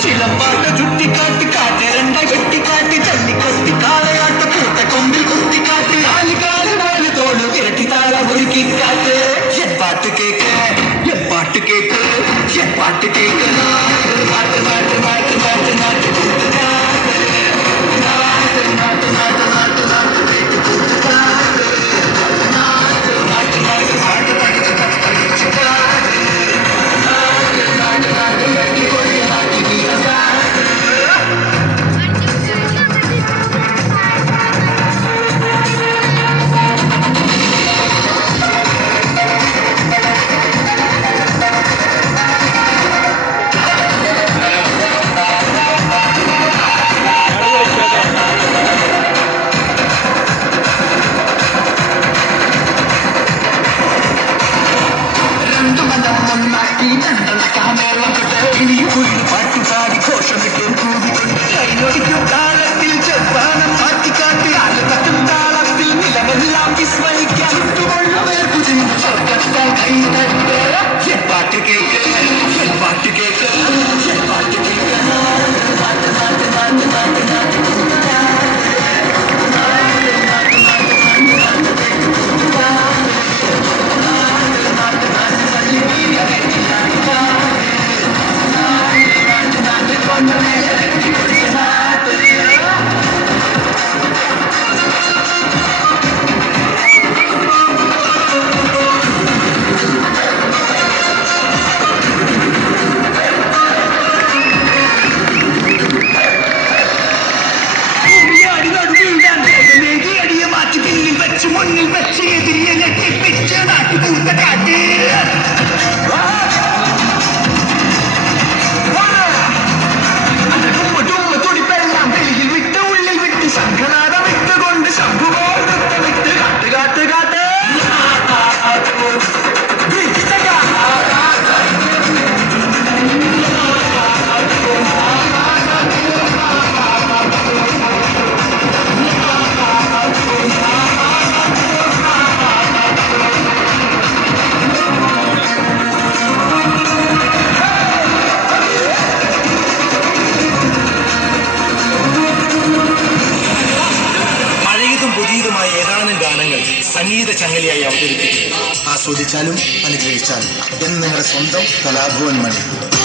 சிலம்பாட்ட சுட்டி காட்டு காட்டு ரெண்டாய் வெட்டி காட்டி தள்ளி கொட்டி காலையாட்ட கூட்ட கொம்பில் குத்தி காட்டு நாலு காலு நாலு தோடு விரட்டி தாழ முறுக்கி காட்டு. பாட்டு கேட்க என் பாட்டு கேட்க என் பாட்டு கேட்க ചങ്ങലിയായി അവതരിപ്പിക്കും ആസ്വദിച്ചാലും അനുഗ്രഹിച്ചാലും. എന്ന് നിങ്ങളുടെ സ്വന്തം കലാഭവൻ മണി.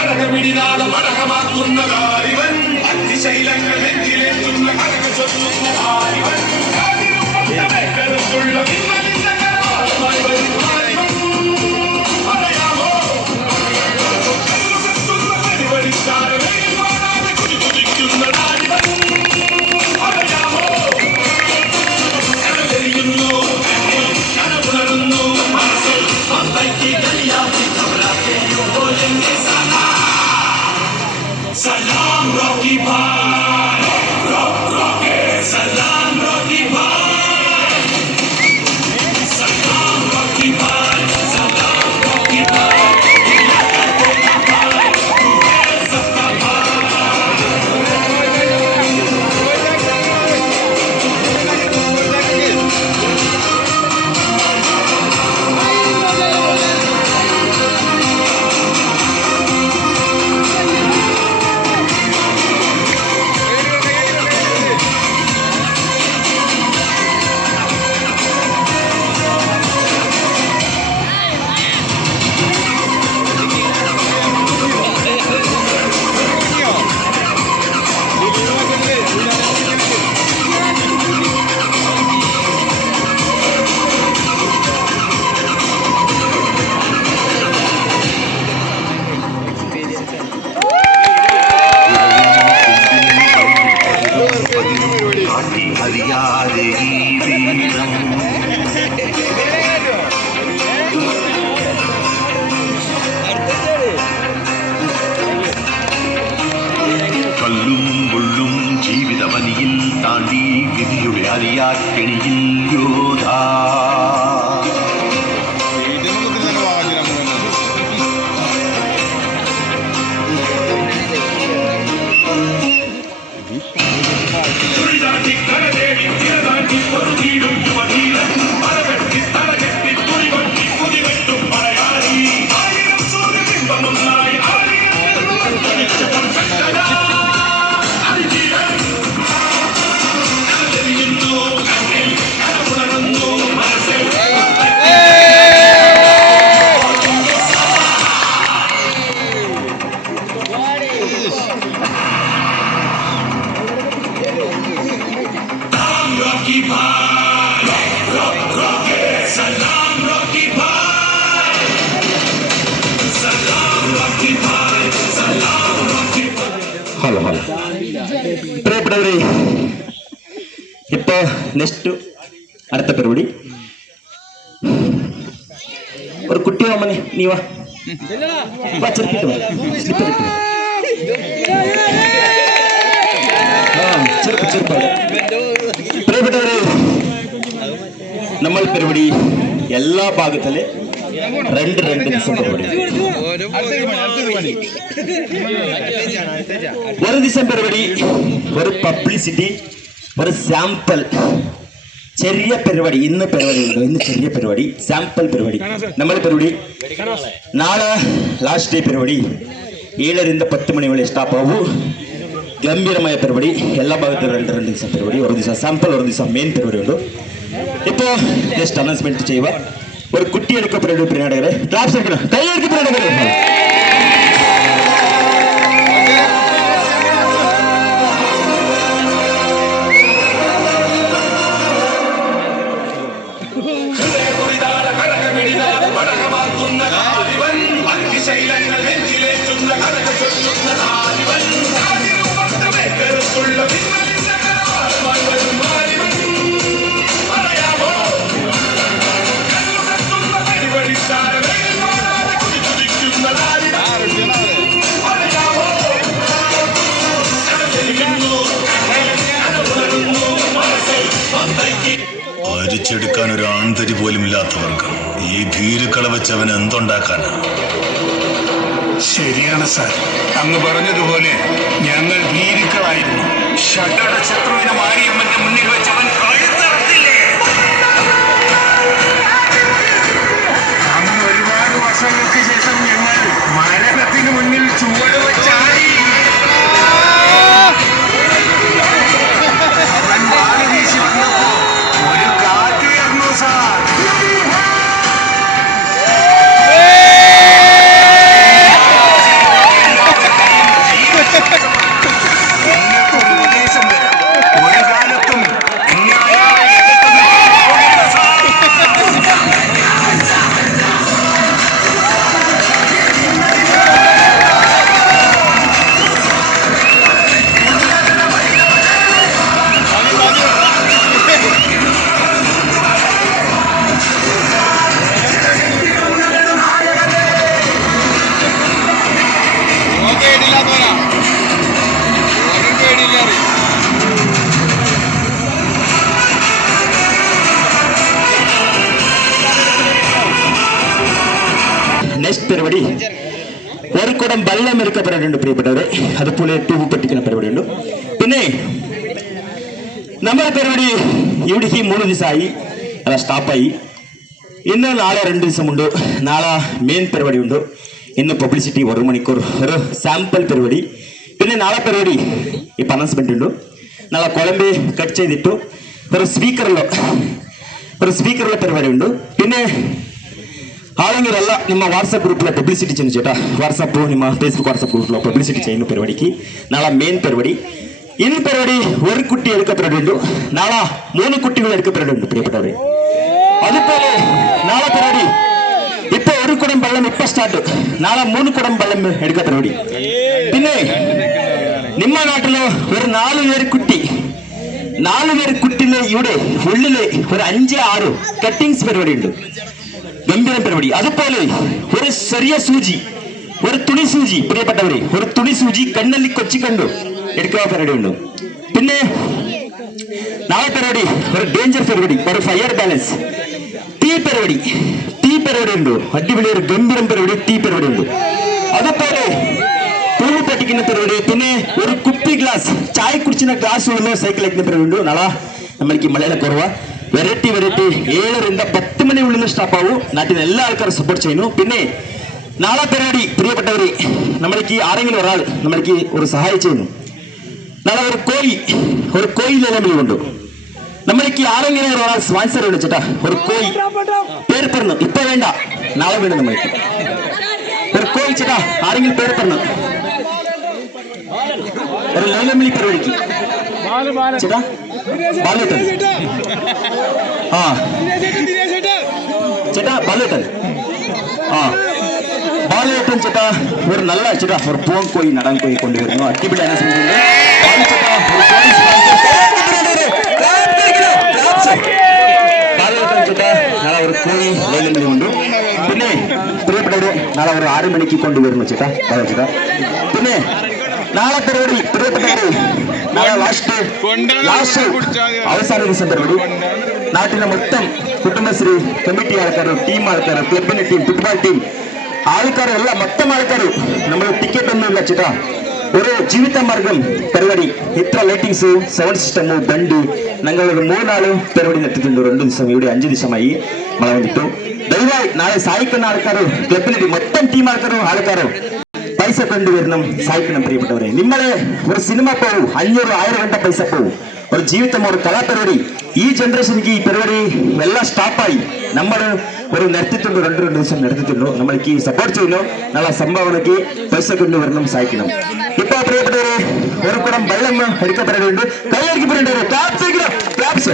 கழகமிடினால மரகமாக்குன்னதாரிவன். அத்திசைலங்கள் நெஞ்சிலே சொன்ன கழக சொல்லுக்குள்ளாரிவன் காதிலும் கருத்துள்ள விம்மலிந்த கருமாய் halo Pie! Rock, rock! Salam Rocky Pie! Salam Rocky Pie! Salam Rocky Pie! Halo, hello pray ಬಿಡವ್ರಿ ಇಪ್ಪ നമ്മൾ പരിപാടി എല്ലാ ഭാഗത്തിലെ രണ്ട് രണ്ട് ദിവസം പരിപാടി. ഒരു ദിവസം പരിപാടി ഒരു പബ്ലിസിറ്റി ഒരു സാമ്പിൾ ചെറിയ പരിപാടി ഇന്ന് പരിപാടി ഉണ്ടോ? ഇന്ന് ചെറിയ പരിപാടി സാമ്പിൾ പരിപാടി. നമ്മൾ പരിപാടി നാളെ ലാസ്റ്റ് ഡേ പരിപാടി. ഏഴರಿಂದ പത്ത് ಮಣಿ ವೇಳೆ ಸ್ಟಾಪ್ ഗംഭീരമായ ಗಂಭೀರಮಯ എല്ലാ ഭാഗത്തും രണ്ട് രണ്ട് ರೆಂಡು ದಿವಸ ಪರಿಪಾಡಿ ಒಂದು ದಿವಸ ಸ್ಯಾಂಪಲ್ ಒಂದು ದಿವಸ ಮೇನ್ ಪರಿಪಾಡಿ ഇപ്പോൾ ജസ്റ്റ് അനൗൺസ്മെന്റ് ചെയ്യുക ഒരു കുട്ടിയെടുക്ക പരിപാടി പിന്നാടകരെ ക്ലാപ്സ് എടുക്കണം. കൈയെടുത്ത് പിന്നാടകരെ ഹൃദയകുറിതാള കടകമിടിനാള പടകമാക്കുന്ന കാലിവൻ അതിശൈലങ്ങൾ നെഞ്ചിലേറ്റുന്ന ഭരിച്ചെടുക്കാൻ ഒരു ആന്തരി പോലും ഇല്ലാത്തവർക്ക് ഈ ഭീരുക്കള വെച്ച് അവൻ എന്തുണ്ടാക്കാനാ? ശരിയാണ് സാർ. അങ്ങ് പറഞ്ഞതുപോലെ ഞങ്ങൾ ഭീരുക്കളായിരുന്നു. ഷട്ടട ശത്രുവിനെ മാരിയമ്മന്റെ മുന്നിൽ വെച്ചവൻ അന്ന് ഒരുപാട് വർഷങ്ങൾക്ക് വെള്ളം എടുക്കപ്പെടാറുണ്ട് പ്രിയപ്പെട്ടവരെ അതുപോലെ ട്യൂബ് പൊട്ടിക്കുന്ന പരിപാടിയുണ്ട് പിന്നെ നമ്മുടെ പരിപാടി ഇവിടേക്ക് മൂന്ന് ദിവസമായി അല്ല സ്റ്റോപ്പായി ഇന്ന് നാളെ രണ്ട് ദിവസമുണ്ട് നാളെ മെയിൻ പരിപാടി ഉണ്ട് ഇന്ന് പബ്ലിസിറ്റി ഒരു മണിക്കൂർ ഒരു സാമ്പിൾ പരിപാടി പിന്നെ നാളെ പരിപാടി ഇപ്പം അനൗൺസ്മെന്റ് ഉണ്ട് നാളെ കൊളംബി കട്ട് ചെയ്തിട്ടു ഒരു സ്പീക്കറിലോ ഒരു സ്പീക്കറിലെ പരിപാടി ഉണ്ട് പിന്നെ ಆಳಂಗಿರಲ್ಲ ನಿಮ್ಮ ವಾಟ್ಸಪ್ ಗ್ರೂಪ್ಲ ಪಬ್ಲಿಸಿಟಿ ಚೆನ್ನ ಚೇಟಾ ವಾಟ್ಸಪ್ಪು ನಿಮ್ಮ ಫೇಸ್ಬುಕ್ ವಾಟ್ಸಪ್ ಗ್ரூப்ல பப்ளிசிட்டி செய்யணும் பெருவடிக்கு நாளா மெயின் பெருவடி இன் பெருவடி ஒரு குட்டி எடுக்கப்படுறது நாளா மூணு குட்டிகள் எடுக்கப்படுறது பிரியப்பட்டவரே அதுபோல நாளா பெருவடி இப்ப ஒரு குடம் பள்ளம் இப்ப ஸ்டார்ட் நாளா மூணு குடம் பள்ளம் எடுக்க பெருவடி പിന്നെ നിമ്മ നാട്ടില് ഒരു നാല് പേര് കുട്ടി നാല് പേര് കുട്ടിന് ഇവിടെ ഉള്ളില് ഒരു അഞ്ച് ആറ് കട്ടിങ്സ് പരിപാടി ഉണ്ട് ഗംഭീരം പരിപാടി അതുപോലെ ഒരു ചെറിയ സൂചി ഒരു തുണി സൂചി പ്രിയപ്പെട്ടവരെ ഒരു തുണി സൂചി കണ്ണല്ലി കൊച്ചി കണ്ടു എടുക്കുക പരിപാടി ഉണ്ട് പിന്നെ നാളെ പരിപാടി ഒരു ഡേഞ്ചർ പരിപാടി ഒരു ഫയർ ബാലൻസ് തീ പരിപാടി തീ പരിപാടി ഉണ്ട് അടിപൊളി ഒരു ഗംഭീരം പരിപാടി തീ പരിപാടി ഉണ്ട് അതുപോലെ പൂവ് പൊട്ടിക്കുന്ന പരിപാടി പിന്നെ ഒരു കുപ്പി ഗ്ലാസ് ചായ കുടിച്ചിന ഗ്ലാസ് ഉള്ള സൈക്കിൾ അയക്കുന്ന പരിപാടി ഉണ്ട് നാളെ നമ്മൾക്ക് മലയാള കുറവ വെറൈറ്റി വെറൈറ്റി ഏഴರಿಂದ പത്ത് മണി ഉള്ളിൽ സ്റ്റാപ്പാവൂ നാട്ടിൽ എല്ലാ ആൾക്കാരും സപ്പോർട്ട് ചെയ്യുന്നു. പിന്നെ നാളെ പരിപാടി പ്രിയപ്പെട്ടവര് നമ്മൾക്ക് ആരെങ്കിലും ഒരാൾ നമ്മൾക്ക് ഒരു സഹായം ചെയ്യുന്നു. നാളെ ഒരു കോഴി ഒരു കോഴി ലേലം കൊണ്ടു? നമ്മൾക്ക് ആരെങ്കിലും ഒരാൾ സ്പോൺസർ വിളിച്ചിട്ടാ ഒരു കോഴി. പേര് പറഞ്ഞു. ഇപ്പൊ വേണ്ട. നാളെ വേണം നമ്മൾക്ക്. ഒരു കോഴി ചേട്ടാ ആരെങ്കിലും പേര് പറഞ്ഞു. ഒരു ലേലമിളി പരിപാടിക്ക്. ചേട്ടാ বাল্যতল হ্যাঁ சேட்டா பல்லட்டன் ஆ. பாலட்டன் சேட்டா. ஒரு நல்ல சேட்டா. ஒரு போங்கோய் நடங்கோய் கொண்டு வரணும் அத்திபிடா என்ன செஞ்சீங்க பின்னே பிரியப்பட்டவரு நாளை ஒரு ஆறு மணிக்கு கொண்டு வரணும் சேட்டா. சேட்டா. பின்னே ഉണ്ട് പിന്നെ പ്രിയപ്പെട്ടവര് നാളെ ഒരു ആറ് മണിക്ക് കൊണ്ടുവരുന്നു ചേട്ടാ ബാലു ചേട്ടാ പിന്നെ നാളെ പരിപാടി പ്രിയപ്പെട്ടവര് നാളെ ലാസ്റ്റ് ലാസ്റ്റ് അവസാന ദിവസം പരിപാടി നാട്ടിലെ മൊത്തം കുടുംബശ്രീ കമ്മിറ്റി ആൾക്കാരും ടീം ആൾക്കാരും ക്ലബിന്റെ ടീം ഫുട്ബോൾ ടീം ആൾക്കാരും എല്ലാം മൊത്തം ആൾക്കാരും നമ്മൾ ടിക്കറ്റ് ഒന്നും ഇല്ല ചേട്ടാ ഒരു ജീവിത മാർഗം പരിപാടി ഇത്ര ലൈറ്റിങ്സ് സൗണ്ട് സിസ്റ്റം ബണ്ട് ഞങ്ങൾ ഒരു മൂന്നാളും പരിപാടി നടത്തിയിട്ടുണ്ട് രണ്ട് ദിവസം ഇവിടെ അഞ്ച് ദിവസമായി മഴ വന്നിട്ടു ദയവായി നാളെ സഹായിക്കുന്ന ആൾക്കാരും ക്ലബിലെ മൊത്തം ടീം ആൾക്കാരും ആൾക്കാരും പൈസ കണ്ടുവരണം സഹായിക്കണം പ്രിയപ്പെട്ടവരെ. നിങ്ങളെ ഒരു സിനിമ പോവും അഞ്ഞൂറ് ആയിരം കണ്ട പൈസ പോവും. ഒരു ജീവിതം ഒരു കലാപരിപാടി. ഈ ജനറേഷനിക്ക് ഈ പരിപാടി എല്ലാം സ്റ്റാപ്പായി നമ്മൾ ഒരു നടത്തിയിട്ടുണ്ട് രണ്ട് രണ്ട് ദിവസം നടത്തിയിട്ടുണ്ട് നമ്മൾക്ക് സപ്പോർട്ട് ചെയ്യുന്നു. നല്ല സംഭാവനയ്ക്ക് പൈസ കൊണ്ടുവരണം സഹായിക്കണം ഇപ്പൊ പ്രിയപ്പെട്ടവരെ ഒരു കുടം വെള്ളം എടുക്കപ്പെടേണ്ടതുണ്ട്. കൈയടിക്കപ്പെടേണ്ടത് claps claps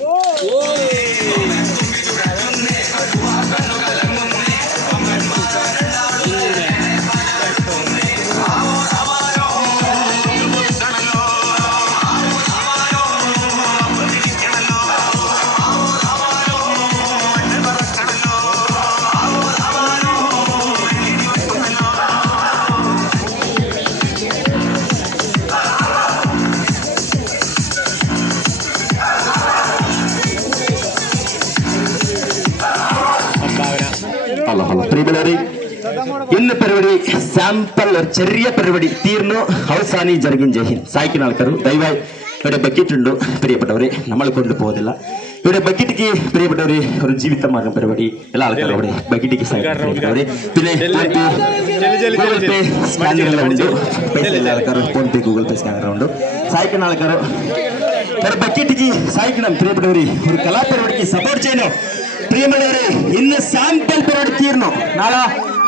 Oi! Oi! പരിപാടി സാമ്പിൾ ഒരു ചെറിയ പരിപാടി തീർന്നു അവസാനം ജർഗിൻ ജയ്ഹിൻ സഹായിക്കുന്ന ആൾക്കാർ ദയവായി ഇവിടെ ബക്കറ്റ് ഉണ്ട് പ്രിയപ്പെട്ടവരെ നമ്മൾ കൊണ്ടുപോകുന്നില്ല ഇവിടെ ബക്കറ്റിക്ക് പ്രിയപ്പെട്ടവരെ ഒരു ജീവിത മാർഗം പരിപാടി എല്ലാ ആൾക്കാരും ഇവിടെ ബക്കറ്റിക്ക് സഹായിക്കുന്നവരെ പിന്നെ ഗൂഗിൾ പേ സ്കാനറെല്ലാം ഉണ്ട് പൈസ എല്ലാ ആൾക്കാരും PhonePe Google pay scanner ഉണ്ട് സഹായിക്കുന്ന ആൾക്കാർ ഒരു ബക്കറ്റിക്ക് സഹായിക്കണം പ്രിയപ്പെട്ടവരെ ഒരു കലാപരിപാടിക്ക് സപ്പോർട്ട് ചെയ്യണം പ്രിയമുള്ളവരെ ഇന്ന് സാമ്പിൾ പരിപാടി തീർന്നു നാളെ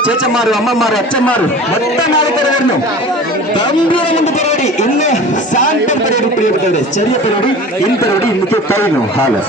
ചേച്ചന്മാരും അമ്മമാരും അച്ഛന്മാരും മൊത്തം ആൾക്കാർ വരുന്നു ഗംഭീരമുണ്ട് പരിപാടി ഇന്ന് സാന്റം പരിപാടി പ്രിയപ്പെട്ടവരെ. ചെറിയ പരിപാടി ഇൻ പരിപാടി ഇന്നത്തെ കഴിഞ്ഞു. ഹാലോ.